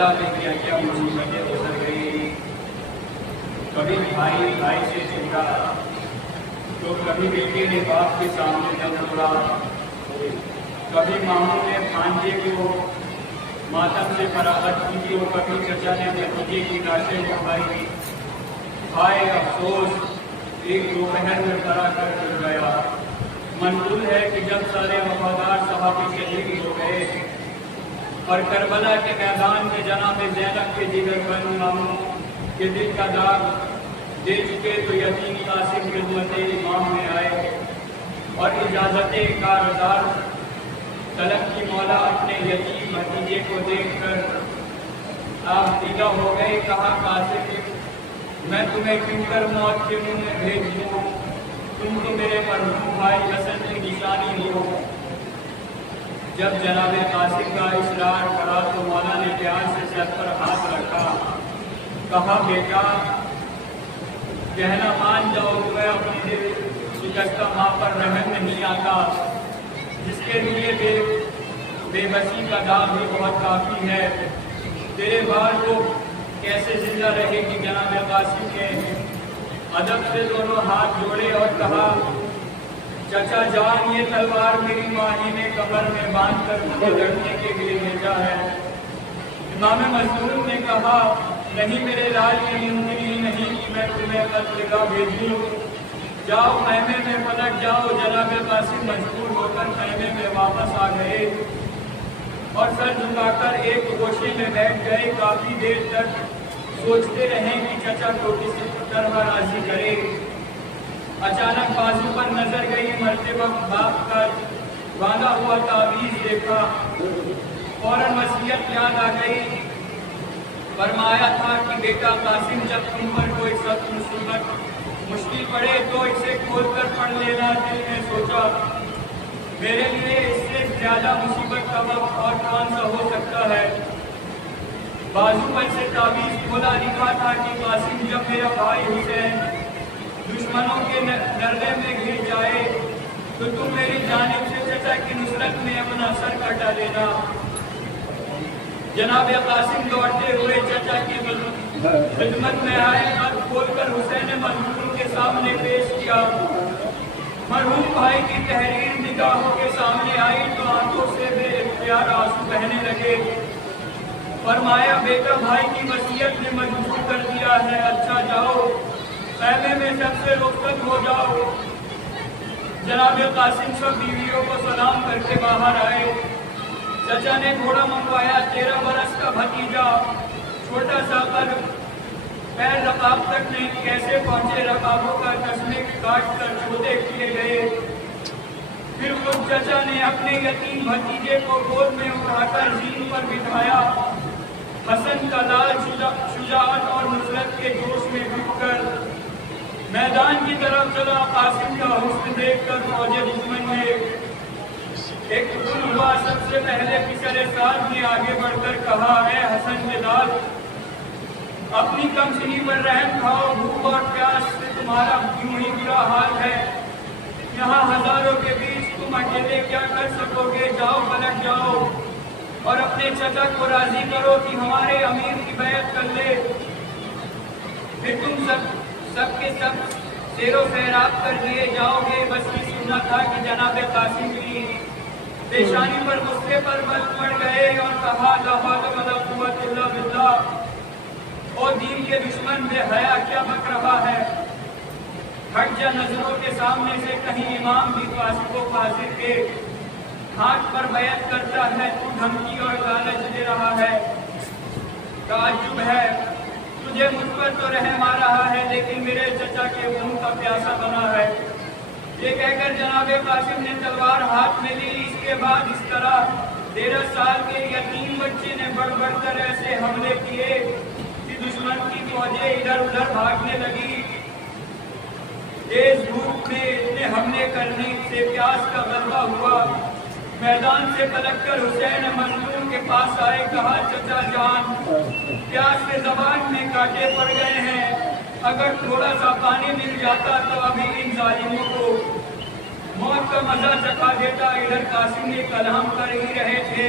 کربلا میں کیا کیا مصیبتیں گزر گئی. کبھی بھائی بھائی سے چھوٹا تو کبھی بیٹے نے باپ کے سامنے دم توڑا, کبھی ماموں نے بھانجے کو ماتم سے فراغت کی اور کبھی چچا نے بھتیجے کی لاشیں اٹھائی. ہائے افسوس ایک دوپہر میں کرا کر گر گیا. منقول ہے کہ جب سارے وفادار صحابی شہید ہو گئے اور کربلا کے میدان میں جناب زینب کے دیگر بن ماموں کے دل کا داغ دے چکے تو یتیم قاسم خدمت امام میں آئے اور اجازت کارزار طلب کی. مولا اپنے یتیم بھتیجے کو دیکھ کر آپ دیدہ ہو گئے. کہا قاسم میں تمہیں کیوں کر موت کے منہ میں بھیج دوں, تم تو میرے مرحوم بھائی حسن کی نشانی ہو. جب جناب قاسم کا اصرار کرا تو مولا نے پیار سے سر پر ہاتھ رکھا. کہا بیٹا کہنا مان جاؤ, تمہیں اپنی دل شکستہ ماں پر رحم نہیں آتا جس کے لیے بے بسی کا داغ بھی بہت کافی ہے. تیرے بعد وہ کیسے زندہ رہے گی. جناب قاسم نے ادب سے دونوں ہاتھ جوڑے اور کہا چچا جان یہ تلوار میری ماہی نے کمر میں باندھ کر مجھے لڑنے کے لیے بھیجا ہے. امام مظلوم نے کہا نہیں میرے لال, یہ ممکن ہی نہیں کہ میں تمہیں خط لکھا بھیجوں. جاؤ خیمے میں پلٹ جاؤ. جناب قاسم مجبور ہو کر خیمے میں واپس آ گئے اور سر جھکا کر ایک گوشے میں بیٹھ گئے. کافی دیر تک سوچتے رہے کہ چچا کو کسی طرح راضی کرے. اچانک بازو پر نظر گئی. مرتے وقت باپ کا باندھا ہوا تعویذ دیکھا. فوراً وصیت یاد آ گئی. فرمایا تھا کہ بیٹا قاسم جب تم پر کوئی سخت مصیبت مشکل پڑے تو اسے کھول کر پڑھ لینا. دل میں سوچا میرے لیے اس سے زیادہ مصیبت کا وقت اور کون سا ہو سکتا ہے. بازو پر سے تعویذ کھولا. لکھا تھا کہ قاسم جب میرا بھائی حسین دشمنوں کے نردے میں گر جائے تو تم میری جانب سے چچا کی نصرت میں اپنا سر کٹا لینا. جناب قاسم لوٹتے ہوئے چچا کی خدمت میں آئے. خط کھول کر حسین مظلوم کے سامنے پیش کیا. مرحوم بھائی کی تحریر نگاہوں کے سامنے آئی تو آنکھوں سے بے اختیار آنسو بہنے لگے. فرمایا بیٹا بھائی کی وصیت نے مجبور کر دیا ہے. اچھا جاؤ خیمے میں سب سے رخصت ہو جاؤ. جناب قاسم سب بیویوں کو سلام کر کے باہر آئے. چچا نے گھوڑا منگوایا. 13 برس کا بھتیجا چھوٹا سا کر پیر رکاب تک نہیں کیسے پہنچے. رکابوں کا چشمے کاٹ کر چھوٹے کیے گئے. پھر خود چچا نے اپنے یتیم بھتیجے کو گود میں اٹھا کر زین پر بٹھایا. حسن کا لال شجاعت اور نصرت کے جوش میں ڈوب کر میدان کی طرف چلا. قاسم کا حسن دیکھ کر فوج دشمن میں ایک دل ہوا. سب سے پہلے پسر ساتھ نے آگے بڑھ کر کہا اے حسن کے لال اپنی کم سنی پر رحم کھاؤ. بھوک اور پیاس سے تمہارا کیوں ہی برا حال ہے. یہاں ہزاروں کے بیچ تم اکیلے کیا کر سکو گے. جاؤ پلٹ جاؤ اور اپنے چچا کو راضی کرو کہ ہمارے امیر کی بیعت کر لے. پھر تم سب کے سب سیر و سیراب کر لیے جاؤ گے. بس یہ سننا تھا کہ جناب قاسم کی پیشانی پر غصے پر بل پڑ گئے اور کہا لا حول ولا قوت الا باللہ. اور دین کے دشمن بے حیا کیا بک رہا ہے. ہٹ جا نظروں کے سامنے سے. کہیں امام بھی قاسم کو قاصد کے ہاتھ پر بیعت کرتا ہے. تو دھمکی اور لالچ دے رہا ہے. تعجب ہے تجھے مجھ پر تو رحم آ رہا ہے لیکن میرے چچا کے خون کا پیاسا بنا ہے. یہ کہہ کر جناب قاسم نے تلوار ہاتھ میں لی. اس کے بعد اس طرح 13 سال کے یتیم بچے نے بڑھ بڑھ کر ایسے حملے کیے کہ دشمن کی فوجیں ادھر ادھر بھاگنے لگی. تیز دھوپ میں اتنے حملے کرنے سے پیاس کا غلبہ ہوا. میدان سے پلٹ کر حسین مظلوم کے پاس آئے. کہا چچا جان پیاس کے زبان میں کانٹے پڑ گئے ہیں. اگر تھوڑا سا پانی مل جاتا تو ابھی ان ظالموں کو موت کا مزہ چکھا دیتا. ادھر قاسم یہ کلام کر ہی رہے تھے